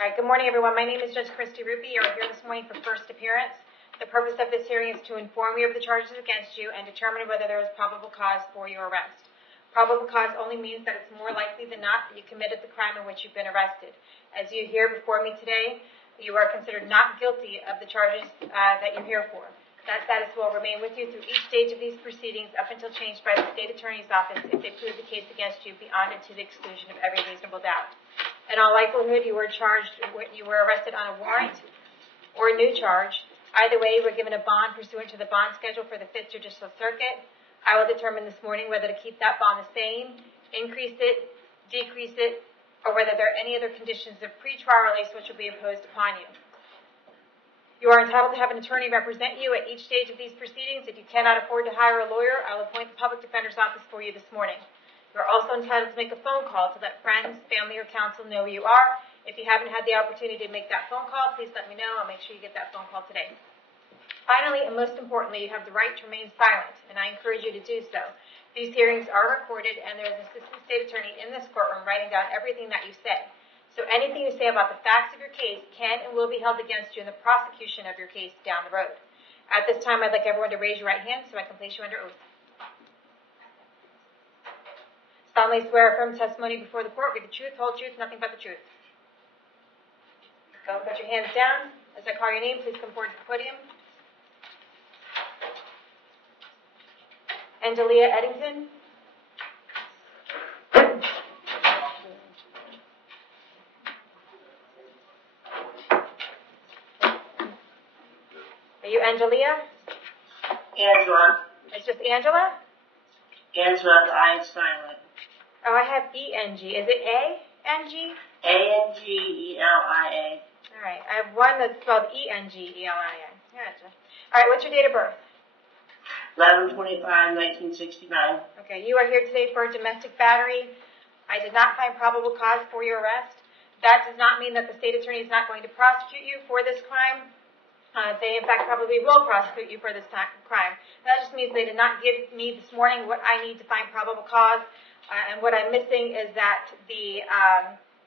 All right, good morning, everyone. My name is Judge Christy Ruppe. You're here this morning for first appearance. The purpose of this hearing is to inform you of the charges against you and determine whether there is probable cause for your arrest. Probable cause only means that it's more likely than not that you committed the crime in which you've been arrested. As you hear before me today, you are considered not guilty of the charges that you're here for. That status will remain with you through each stage of these proceedings up until changed by the State Attorney's Office if they prove the case against you beyond and to the exclusion of every reasonable doubt. In all likelihood, you were arrested on a warrant or a new charge. Either way, you were given a bond pursuant to the bond schedule for the 5th Judicial Circuit. I will determine this morning whether to keep that bond the same, increase it, decrease it, or whether there are any other conditions of pretrial release which will be imposed upon you. You are entitled to have an attorney represent you at each stage of these proceedings. If you cannot afford to hire a lawyer, I will appoint the Public Defender's Office for you this morning. You are also entitled to make a phone call to let friends, family, or counsel know who you are. If you haven't had the opportunity to make that phone call, please let me know. I'll make sure you get that phone call today. Finally, and most importantly, you have the right to remain silent, and I encourage you to do so. These hearings are recorded, and there is an assistant state attorney in this courtroom writing down everything that you say. So anything you say about the facts of your case can and will be held against you in the prosecution of your case down the road. At this time, I'd like everyone to raise your right hand so I can place you under oath. Solemnly swear affirm testimony before the court with the truth, whole truth, nothing but the truth. Go and put your hands down. As I call your name, please come forward to the podium. Angelia Eddington. Are you Angelia? Angela. It's just Angela? Angela, the I is silent. Oh, I have E-N-G. Is it A-N-G? A-N-G-E-L-I-A. All right. I have one that's spelled E-N-G-E-L-I-A. Gotcha. All right. What's your date of birth? 11/25/1969. Okay. You are here today for a domestic battery. I did not find probable cause for your arrest. That does not mean that the state attorney is not going to prosecute you for this crime. They, in fact, probably will prosecute you for this crime. That just means they did not give me this morning what I need to find probable cause. And what I'm missing is that the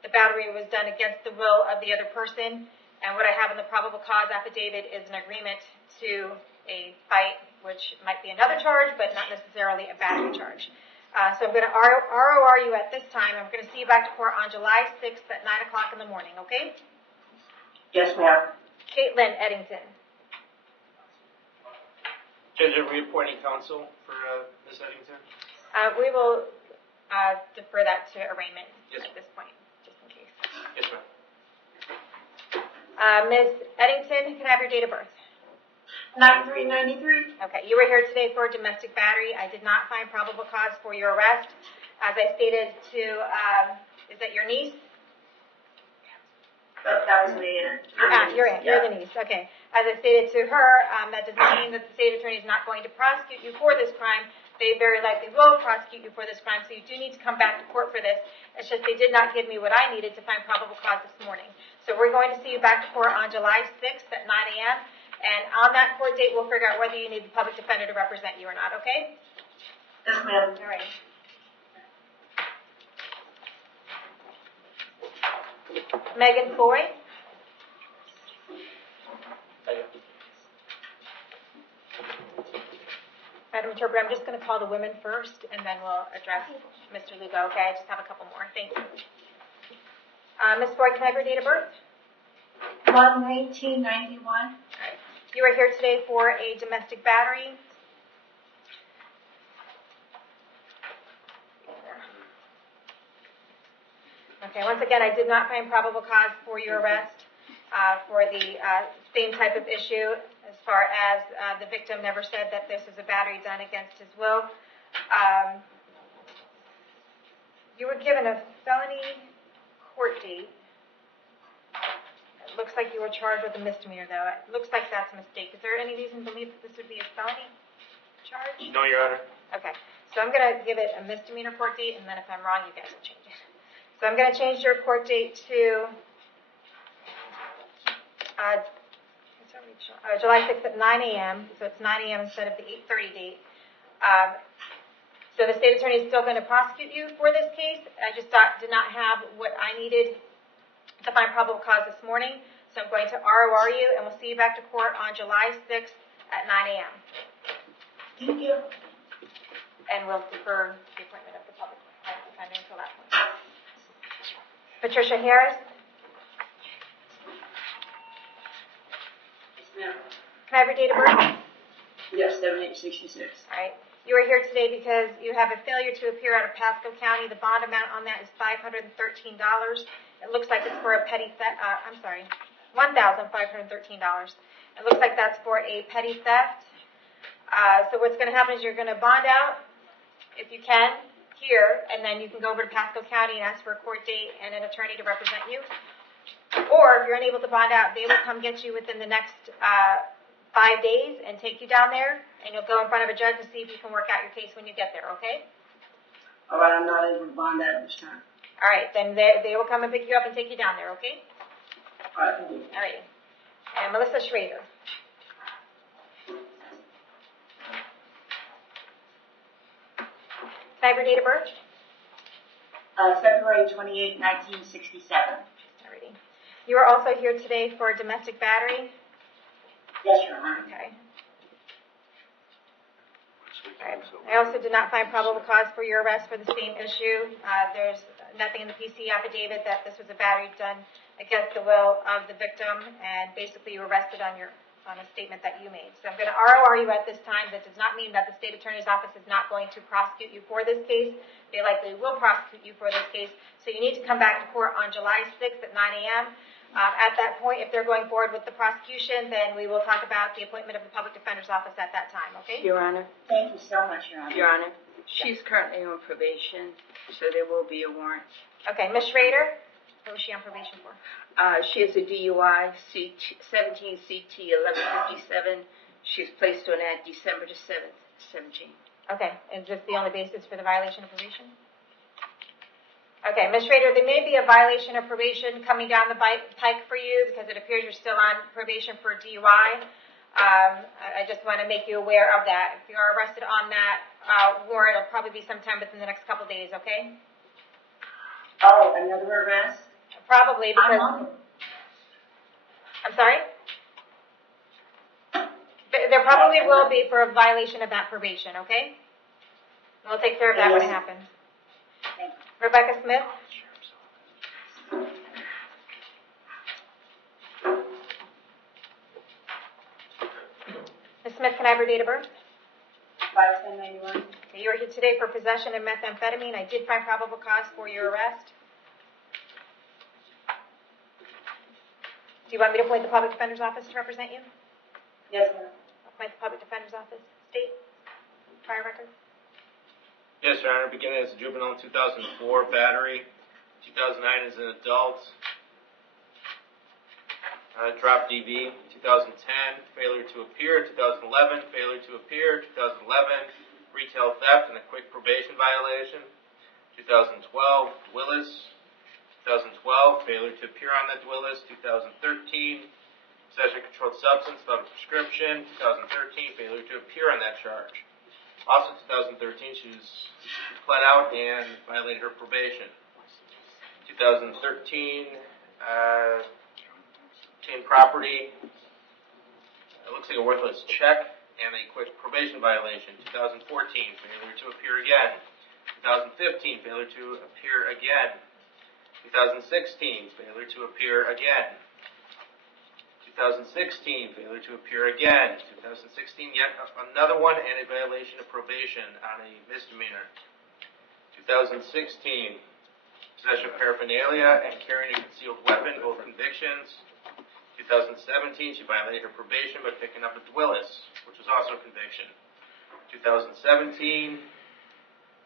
battery was done against the will of the other person. And what I have in the probable cause affidavit is an agreement to a fight, which might be another charge, but not necessarily a battery charge. So I'm going to ROR you at this time. I'm going to see you back to court on July 6th at 9 o'clock in the morning, okay? Yes, ma'am. Caitlin Eddington. Judge, are we appointing counsel for Ms. Eddington? We will defer that to arraignment Yes. at this point, just in case. Yes, ma'am. Ms. Eddington, can I have your date of birth? 9393. Okay, you were here today for domestic battery. I did not find probable cause for your arrest. As I stated to, is that your niece? That was me. You're the niece. Okay. As I stated to her, that does not mean that the state attorney is not going to prosecute you for this crime. They very likely will prosecute you for this crime, so you do need to come back to court for this. It's just they did not give me what I needed to find probable cause this morning. So we're going to see you back to court on July 6th at 9 a.m. And on that court date, we'll figure out whether you need the public defender to represent you or not, okay? Yes, ma'am. All right. Megan Foy. Madam Interpreter, I'm just going to call the women first, and then we'll address Mr. Lugo, okay? I just have a couple more. Thank you. Ms. Foy, can I have your date of birth? 1/1991. All right. You are here today for a domestic battery. Okay, once again, I did not find probable cause for your arrest for the same type of issue as far as the victim never said that this was a battery done against his will. You were given a felony court date. It looks like you were charged with a misdemeanor, though. It looks like that's a mistake. Is there any reason to believe that this would be a felony charge? No, Your Honor. Okay, so I'm going to give it a misdemeanor court date, and then if I'm wrong, you guys will change it. So I'm going to change your court date to July 6th at 9 a.m., so it's 9 a.m. instead of the 8:30 date. So the state attorney is still going to prosecute you for this case. I just did not have what I needed to find probable cause this morning. So I'm going to ROR you, and we'll see you back to court on July 6th at 9 a.m. Thank you. And we'll defer the appointment of the public defender until that point. Patricia Harris, Yes, ma'am. can I have your date of birth? Yes, 7866. All right. You are here today because you have a failure to appear out of Pasco County. The bond amount on that is $513. It looks like it's for a petty theft. $1,513. It looks like that's for a petty theft. So what's going to happen is you're going to bond out, if you can, here, and then you can go over to Pasco County and ask for a court date and an attorney to represent you. Or if you're unable to bond out, they will come get you within the next 5 days and take you down there, and you'll go in front of a judge and see if you can work out your case when you get there, okay? All right, I'm not able to bond that this time. All right, then they will come and pick you up and take you down there, okay? All right, thank you. All right. And Melissa Schrader. Can I have your date of birth? February 28, 1967. Alrighty. You are also here today for domestic battery. Yes, Your Honor. Okay. Alright. I also did not find probable cause for your arrest for the same issue. There's nothing in the PC affidavit that this was a battery done against the will of the victim, and basically you were arrested on a statement that you made. So I'm going to ROR you at this time. That does not mean that the state attorney's office is not going to prosecute you for this case. They likely will prosecute you for this case. So you need to come back to court on July 6th at 9 a.m. At that point, if they're going forward with the prosecution, then we will talk about the appointment of the public defender's office at that time, okay? Your Honor, Thank you so much, Your Honor. Your Honor, she's currently on probation, so there will be a warrant. Okay, Ms. Schrader, what was she on probation for? She has a DUI, 17 CT 1157. She was placed on that December the 7th, 17. Okay, is this the only basis for the violation of probation? Okay, Ms. Schrader, there may be a violation of probation coming down the pike for you because it appears you're still on probation for DUI. I just want to make you aware of that. If you are arrested on that warrant, it'll probably be sometime within the next couple days, okay? Oh, another arrest? Probably because... I'm sorry? There probably will be for a violation of that probation, okay? We'll take care of that when it happens. Thank you. Rebecca Smith? Ms. Smith, can I have your date of birth? 5/10/91. You are here today for possession of methamphetamine. I did find probable cause for your arrest. Do you want me to appoint the public defender's office to represent you? Yes, ma'am. Appoint the public defender's office. State? Prior record? Yes, Your Honor. Beginning as a juvenile in 2004, battery. 2009 as an adult. Drop DV. 2010, failure to appear. 2011, failure to appear. 2011, retail theft and a quick probation violation. 2012, Willis. 2012, failure to appear on that Willis. 2013, possession of controlled substance without a prescription. 2013, failure to appear on that charge. Also 2013, she was pled out and violated her probation. 2013, obtained property. It looks like a worthless check and a quick probation violation. 2014, failure to appear again. 2015, failure to appear again. 2016, failure to appear again. 2016, failure to appear again. 2016, yet another one and a violation of probation on a misdemeanor. 2016, possession of paraphernalia and carrying a concealed weapon, both convictions. 2017, she violated her probation by picking up a Willis, which was also a conviction. 2017,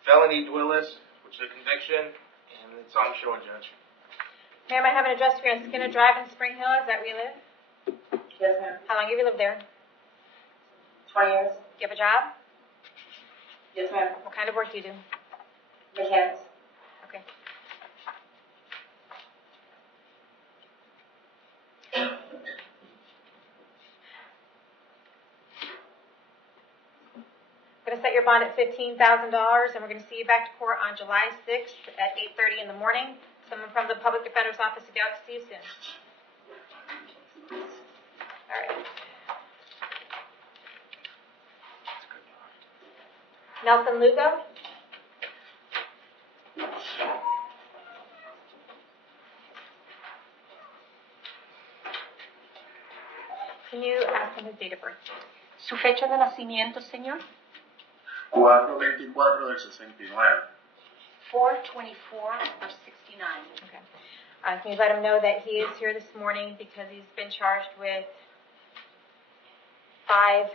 felony Willis, which is a conviction, and it's on show and judge. Ma'am, I have an address for you on Skinner Drive in Spring Hill. Is that where you live? Yes, ma'am. How long have you lived there? 20 years. Do you have a job? Yes, ma'am. What kind of work do you do? Mechanics. Okay. I'm going to set your bond at $15,000, and we're going to see you back to court on July 6th at 8:30 in the morning. Someone from the Public Defender's Office will be out to see you soon. All right. Nelson Lugo? Can you ask him his date of birth? ¿Su fecha de nacimiento, señor? 4/24 del 69. 4/24 of 69. Okay. Can you let him know that he is here this morning because he's been charged with 5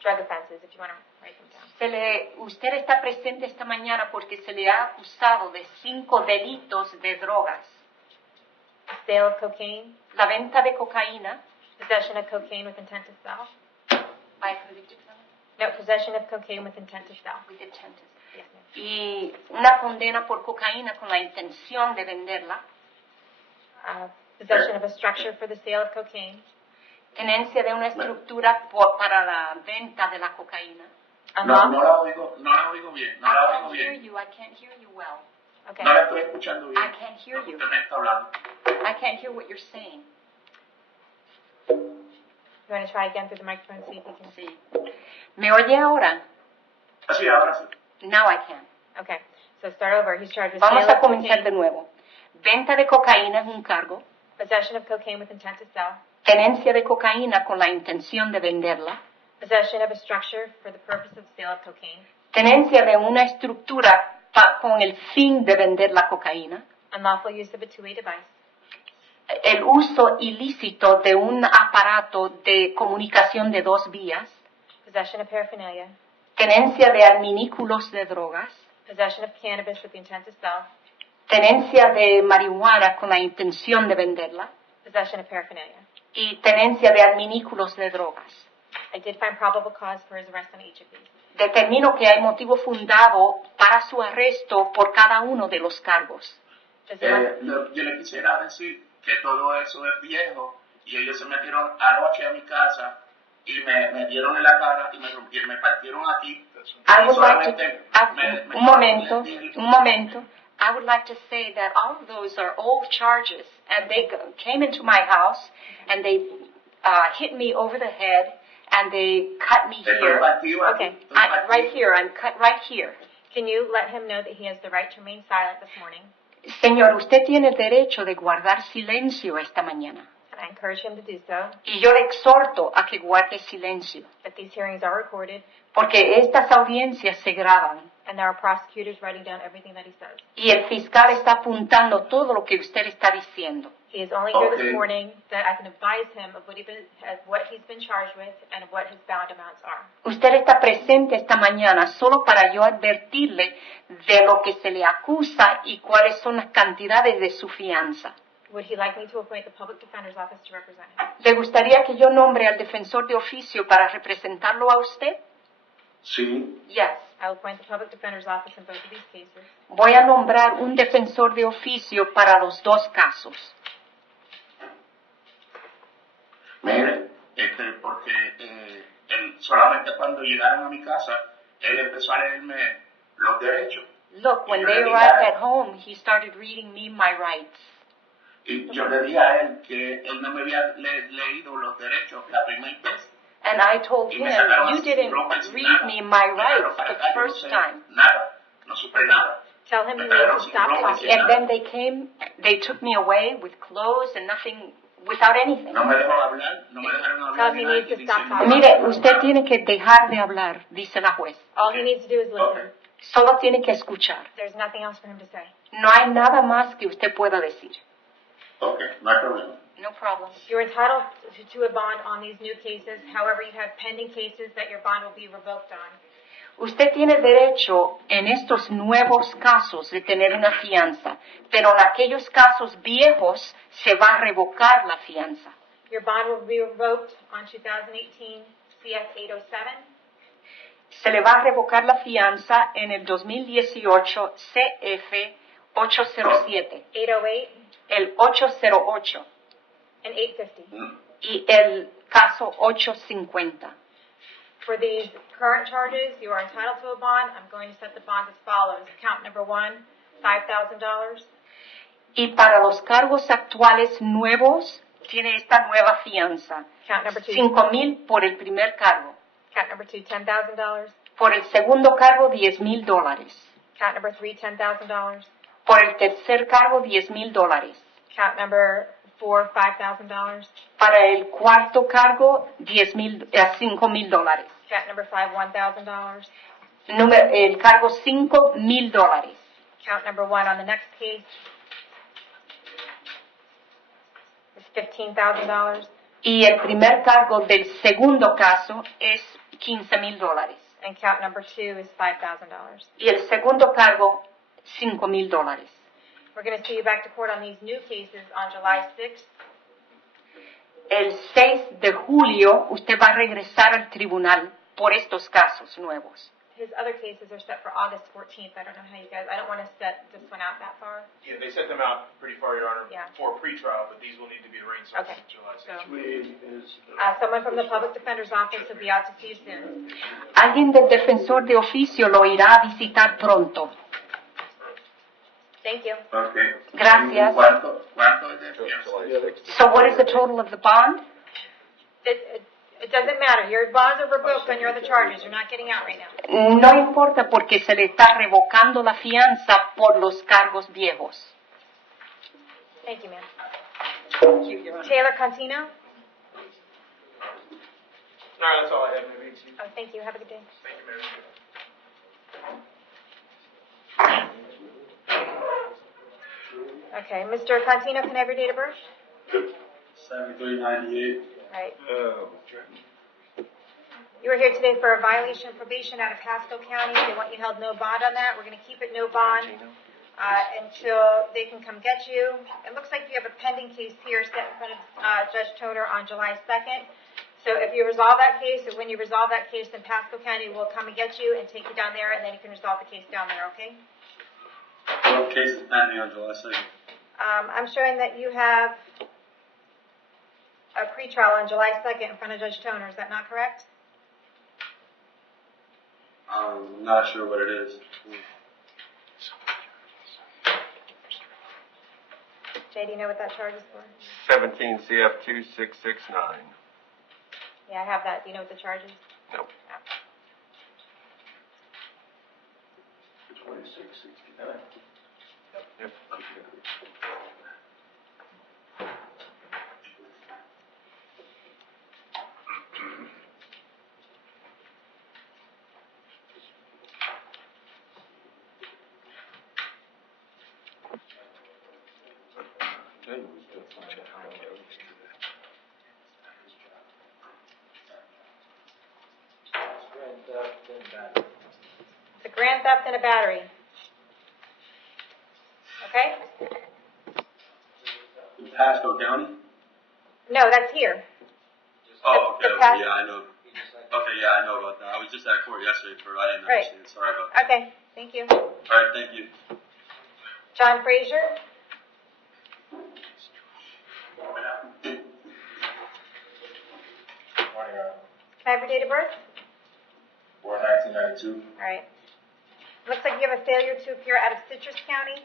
drug offenses, if you want to write them down. Usted está presente esta mañana porque se le ha acusado de 5 delitos de drogas. Sale of cocaine, La venta de cocaína. possession of cocaine with intent to sell. By convicted felon? No, possession of cocaine with intent to sell. With intent to- Yes, ma'am. Y una condena por cocaína con la intención de venderla. Possession of a structure for the sale of cocaine. Tenencia de una estructura para la venta de la cocaína. No la oigo bien, no la I oigo can't hear bien. you. I can't hear you well. Okay. No la estoy escuchando bien. I can't hear Lo que you. usted me está hablando. I can't hear what you're saying. You want to try again through the microphone, see if you can. Sí. ¿Me oye ahora? Sí, ahora sí. Now I can. Okay. So start over. He's charged with Vamos sale a of comenzar cocaine, de nuevo. Venta de cocaína es un cargo. possession of cocaine with intent to sell, Tenencia de cocaína con la intención de venderla. possession of a structure for the purpose of sale of cocaine, Tenencia de una estructura con el fin de vender la cocaína. unlawful use of a two-way device, El uso ilícito de un aparato de comunicación de 2 vías. possession of paraphernalia, Tenencia de adminículos de drogas. possession of cannabis with the intent to sell, Tenencia de marihuana con la intención de venderla. possession of paraphernalia. Y tenencia de adminículos de drogas. I did find probable cause for his arrest on each of these. Determino que hay motivo fundado para su arresto por cada uno de los cargos. Does he want- Yo le quisiera decir que todo eso es viejo y ellos se metieron anoche a mi casa y me dieron en la cara y me rompieron, me partieron aquí. I Y would like to, solamente me- un momento. I would like to say that all of those are old charges, and they came into my house, and they hit me over the head, and they cut me Estoy here. partido aquí, Okay. estoy Right partido. here, I'm cut right here. Can you let him know that he has the right to remain silent this morning? Señor, usted tiene el derecho de guardar silencio esta mañana. And I encourage him to do so, Y yo le exhorto a que guarde silencio, that these hearings are recorded, porque estas audiencias se graban. and there are prosecutors writing down everything that he says. Y el fiscal está apuntando todo lo que usted está diciendo. He is only here Okay. this morning that I can advise him of what he's been charged with and what his bound amounts are. Usted está presente esta mañana solo para yo advertirle de lo que se le acusa y cuáles son las cantidades de su fianza. Would he like me to appoint the Public Defender's Office to represent him? ¿Le gustaría que yo nombre al defensor de oficio para representarlo a usted? Sí. Yes. I will appoint the Public Defender's Office in both of these cases. Voy a nombrar un defensor de oficio para los 2 casos. Mire, porque él solamente cuando llegaron a mi casa, él empezó a leerme los derechos. Look, when they arrived at home, he started reading me my rights. Y yo le dije a él que él no me había leído los derechos la primera vez. And I told Y him, me sacaron you así, didn't ropa sin read nada. me my Me trajeron rights para the acá, yo no first sé time. Nada, no supe nada. Tell him Me he needs trajeron to sin stop ropa, talking. sin And then they took me away with clothes and nothing, without anything. No me dejó hablar, no me dejaron hablar. Tell ni him nada, he needs y to stop dicen, talking. Mire, usted tiene que dejar de hablar, dice la juez. All he needs to do is listen. Okay. Solo tiene que escuchar. There's nothing else for him to say. No hay nada más que usted pueda decir. Ok, no hay problema. No problem. You're entitled to a bond on these new cases. However, you have pending cases that your bond will be revoked on. Usted tiene derecho en estos nuevos casos de tener una fianza, pero en aquellos casos viejos se va a revocar la fianza. Your bond will be revoked on 2018 CF 807, Se le va a revocar la fianza en el 2018 CF 807, 808, el 808 and 850. y el caso 850. For these current charges, you are entitled to a bond. I'm going to set the bonds as follows. Count number 1, $5,000. Y para los cargos actuales nuevos, tiene esta nueva fianza. Count number 2. 5,000 por el primer cargo. Count number 2, $10,000. Por el segundo cargo, $10,000. Count number 3, $10,000. Por el tercer cargo, $10,000. Count number 4, $5,000. Para el cuarto cargo, $5,000. Count number 5, $1,000. El cargo $5,000. Count number 1 on the next case is $15,000. Y el primer cargo del segundo caso es $15,000. And count number 2 is $5,000. Y el segundo cargo, $5,000. We're going to see you back to court on these new cases on July 6th. El 6 de julio usted va a regresar al tribunal por estos casos nuevos. His other cases are set for August 14th. I don't know how you guys, I don't want to set this one out that far. Yeah, they set them out pretty far, Your Honor, Yeah. for pretrial, but these will need to be arranged on Okay. July So, 6th. someone from the public defender's office will be out to see you soon. Alguien del defensor de oficio lo irá a visitar pronto. Thank you. Okay. Gracias. ¿Cuánto es de fianza? So what is the total of the bond? It doesn't matter. Your bonds are revoked on your other charges. You're not getting out right now. No importa porque se le está revocando la fianza por los cargos viejos. Thank you, ma'am. Taylor Contino. All right, that's all I have, Ms. Vici. Oh, thank you. Have a good day. Thank you, Mary. Okay, Mr. Contino, can I have your date of birth? 7398. Right. You are here today for a violation of probation out of Pasco County. They want you held no bond on that. We're going to keep it no bond until they can come get you. It looks like you have a pending case here set in front of Judge Toner on July 2nd. So if you resolve that case, or when you resolve that case, then Pasco County will come and get you and take you down there, and then you can resolve the case down there, okay? What case is pending on July 2nd? I'm showing that you have a pretrial on July 2nd in front of Judge Toner. Is that not correct? I'm not sure what it is. Jay, do you know what that charge is for? 17 CF 2669. Yeah, I have that. Do you know what the charge is? Nope. 2669. Yep. It's a grand theft and a battery. Okay? In Pasco County? No, that's here. Oh, The okay, past- yeah, I know. Okay, yeah, I know about that. I was just at court yesterday I didn't Right. understand. Sorry about that. Okay, thank you. Alright, thank you. John Frazier? Morning, Your Honor. Can I have your date of birth? 1992. All right. Looks like you have a failure to appear out of Citrus County.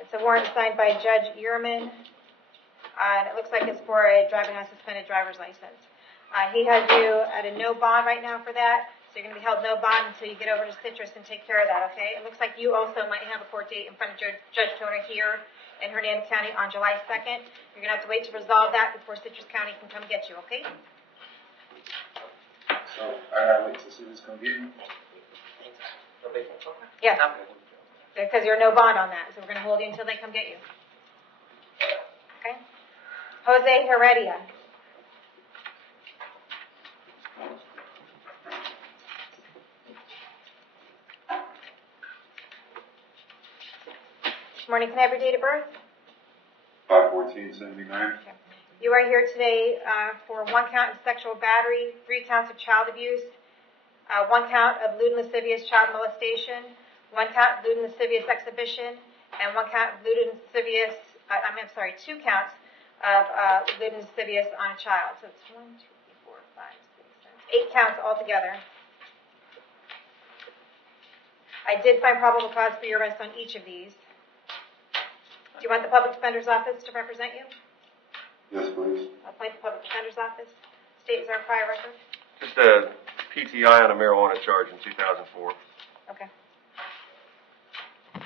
It's a warrant signed by Judge Ehrman, and it looks like it's for a driving on suspended driver's license. He has you at a no bond right now for that, so you're going to be held no bond until you get over to Citrus and take care of that, okay? It looks like you also might have a court date in front of Judge Toner here in Hernando County on July 2nd. You're going to have to wait to resolve that before Citrus County can come get you, okay? So I gotta wait to see who's gonna get me. Yes. Because you're no bond on that, so we're going to hold you until they come get you. Okay? Jose Heredia. Good morning. Can I have your date of birth? 5/14/79. You are here today for 1 count of sexual battery, 3 counts of child abuse, 1 count of lewd and lascivious child molestation, 1 count of lewd and lascivious exhibition, and 1 count of lewd and lascivious, 2 counts of lewd and lascivious on a child. So it's 1, 2, 3, 4, 5, 6, 7, 8 counts altogether. I did find probable cause for your arrest on each of these. Do you want the public defender's office to represent you? Yes, please. I'll appoint the public defender's office. State, is there a prior record? Just a PTI on a marijuana charge in 2004. Okay. All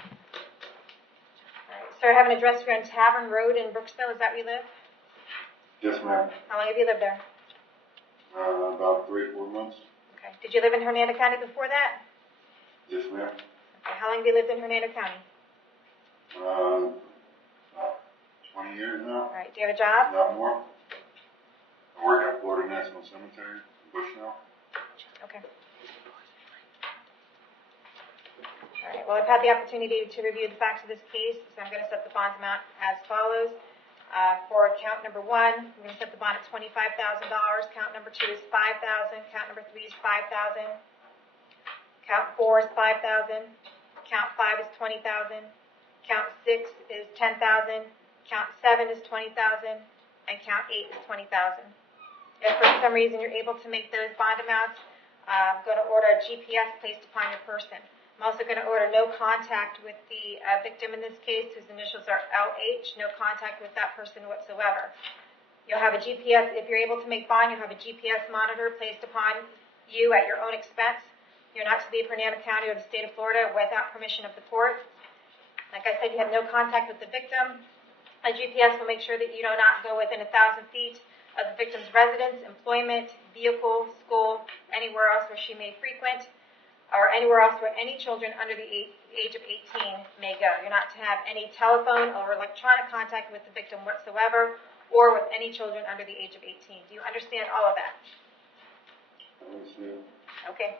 right. Sir, I have an address here on Tavern Road in Brooksville. Is that where you live? Yes, ma'am. How long have you lived there? About 3-4 months. Okay. Did you live in Hernando County before that? Yes, ma'am. Okay. How long have you lived in Hernando County? About 20 years now. All right. Do you have a job? Not more. I work at Florida National Cemetery in Bushnell. Okay. All right. Well, I've had the opportunity to review the facts of this case, so I'm going to set the bond amount as follows. For count number 1, I'm going to set the bond at $25,000. Count number 2 is $5,000. Count number 3 is $5,000. Count 4 is $5,000. Count 5 is $20,000. Count 6 is $10,000. Count 7 is $20,000. And count 8 is $20,000. If for some reason you're able to make those bond amounts, I'm going to order a GPS placed upon your person. I'm also going to order no contact with the victim in this case, whose initials are LH, no contact with that person whatsoever. You'll have a GPS, if you're able to make bond, you'll have a GPS monitor placed upon you at your own expense. You're not to leave Hernando County or the state of Florida without permission of the court. Like I said, you have no contact with the victim. A GPS will make sure that you do not go within 1,000 feet of the victim's residence, employment, vehicle, school, anywhere else where she may frequent, or anywhere else where any children under the age of 18 may go. You're not to have any telephone or electronic contact with the victim whatsoever, or with any children under the age of 18. Do you understand all of that? I understand. Okay.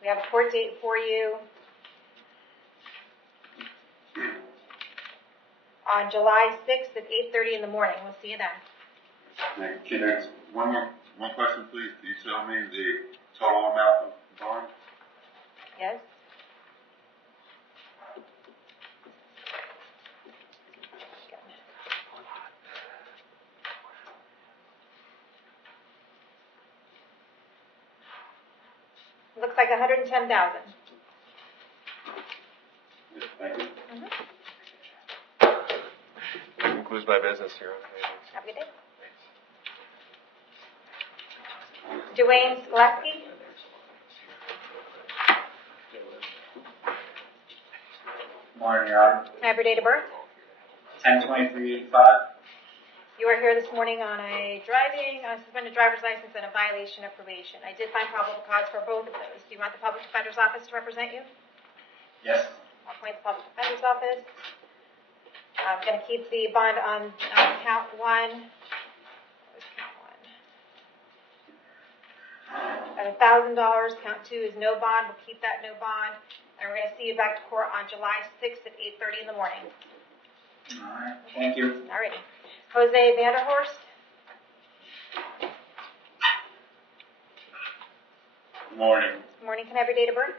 We have a court date for you on July 6th at 8:30 in the morning. We'll see you then. Can I ask one question, please? Can you tell me the total amount of bond? Yes? Looks like $110,000. Yes, thank you. That concludes my business here. Have a good day. Dwayne Skleski. Morning, Your Honor. Can I have your date of birth? 10/23/85. You are here this morning on a suspended driver's license and a violation of probation. I did find probable cause for both of those. Do you want the public defender's office to represent you? Yes. I'll appoint the public defender's office. I'm going to keep the bond on count 1. Where's count 1? At $1,000. Count 2 is no bond. We'll keep that no bond. And we're going to see you back to court on July 6th at 8:30 in the morning. All right. Thank you. All righty. Jose Vanderhorst. Good morning. Good morning. Can I have your date of birth?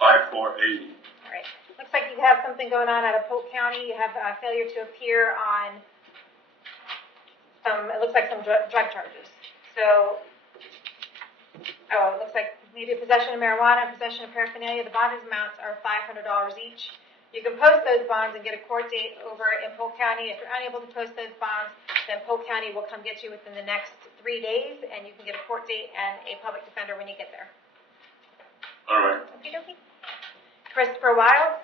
5480. All right. Looks like you have something going on out of Polk County. You have failure to appear on it looks like some drug charges. So, it looks like maybe possession of marijuana, possession of paraphernalia. The bond amounts are $500 each. You can post those bonds and get a court date over in Polk County. If you're unable to post those bonds, then Polk County will come get you within the next 3 days, and you can get a court date and a public defender when you get there. All right. Okie dokie. Christopher Wiles.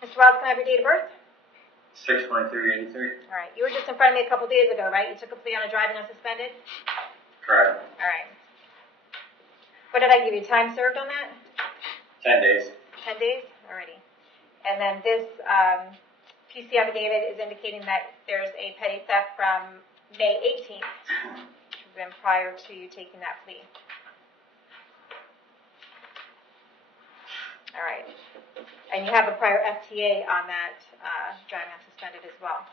Mr. Wiles, can I have your date of birth? 6/23/83. All right. You were just in front of me a couple days ago, right? You took a plea on a driving unsuspended? Correct. All right. What did I give you? Time served on that? 10 days. 10 days? Alrighty. And then this PC affidavit is indicating that there's a petty theft from May 18th, which would have been prior to you taking that plea. All right. And you have a prior FTA on that driving unsuspended as well.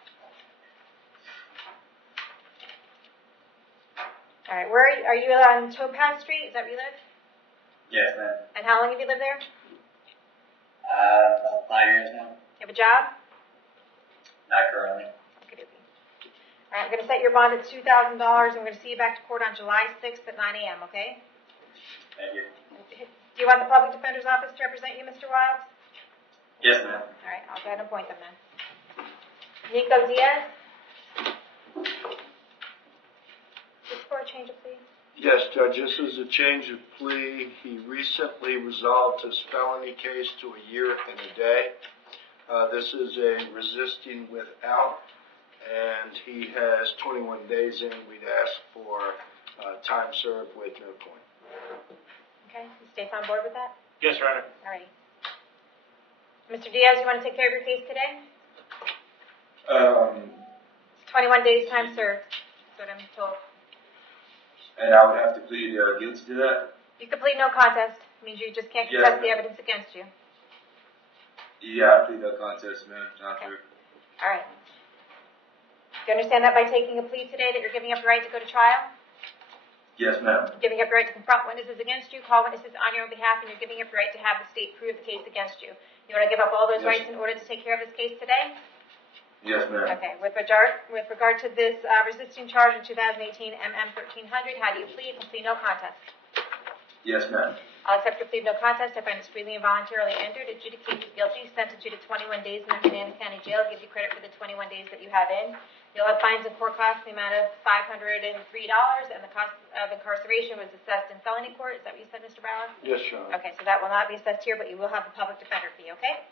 All right. Where are you on Topaz Street? Is that where you live? Yes, ma'am. And how long have you lived there? About 5 years now. You have a job? Not currently. Okay. All right, I'm going to set your bond at $2,000. I'm going to see you back to court on July 6th at 9 a.m., okay? Thank you. Do you want the public defender's office to represent you, Mr. Wiles? Yes, ma'am. All right, I'll go ahead and appoint them then. Nico Diaz? This for a change of plea? Yes, Judge, this is a change of plea. He recently resolved his felony case to a year and a day. This is a resisting without, and he has 21 days in. We'd ask for time served with no point. Okay, the state's on board with that? Yes, Your Honor. All right. Mr. Diaz, you want to take care of your case today? It's 21 days time served. That's what I'm told. And I would have to plead guilty to that? You can plead no contest. It means you just can't contest the evidence against you. Yeah, I plead no contest, ma'am. Not Okay. true. All right. Do you understand that by taking a plea today that you're giving up your right to go to trial? Yes, ma'am. Giving up your right to confront witnesses against you, call witnesses on your own behalf, and you're giving up your right to have the state prove the case against you. You want to give up all those Yes. rights in order to take care of this case today? Yes, ma'am. Okay. With regard to this resisting charge in 2018 MM 1300, how do you plead? You can plead no contest. Yes, ma'am. I'll accept your plea of no contest. I find this freely and voluntarily entered, adjudicate you guilty, sentence you to 21 days in the Hernando County Jail, give you credit for the 21 days that you have in. You'll have fines and court costs in the amount of $503, and the cost of incarceration was assessed in felony court. Is that what you said, Mr. Brower? Yes, Your Honor. Okay, so that will not be assessed here, but you will have a public defender fee, okay?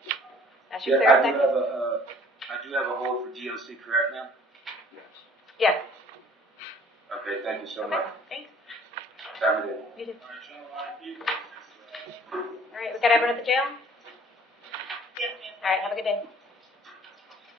That should Yeah, clear I up do that have case. I do have a hold for GOC, correct, ma'am? Yes. Yes. Okay, thank you so Okay, much. thanks. Have a good day. You too. All right, we got everyone at the jail? Yes, All right, have a good day.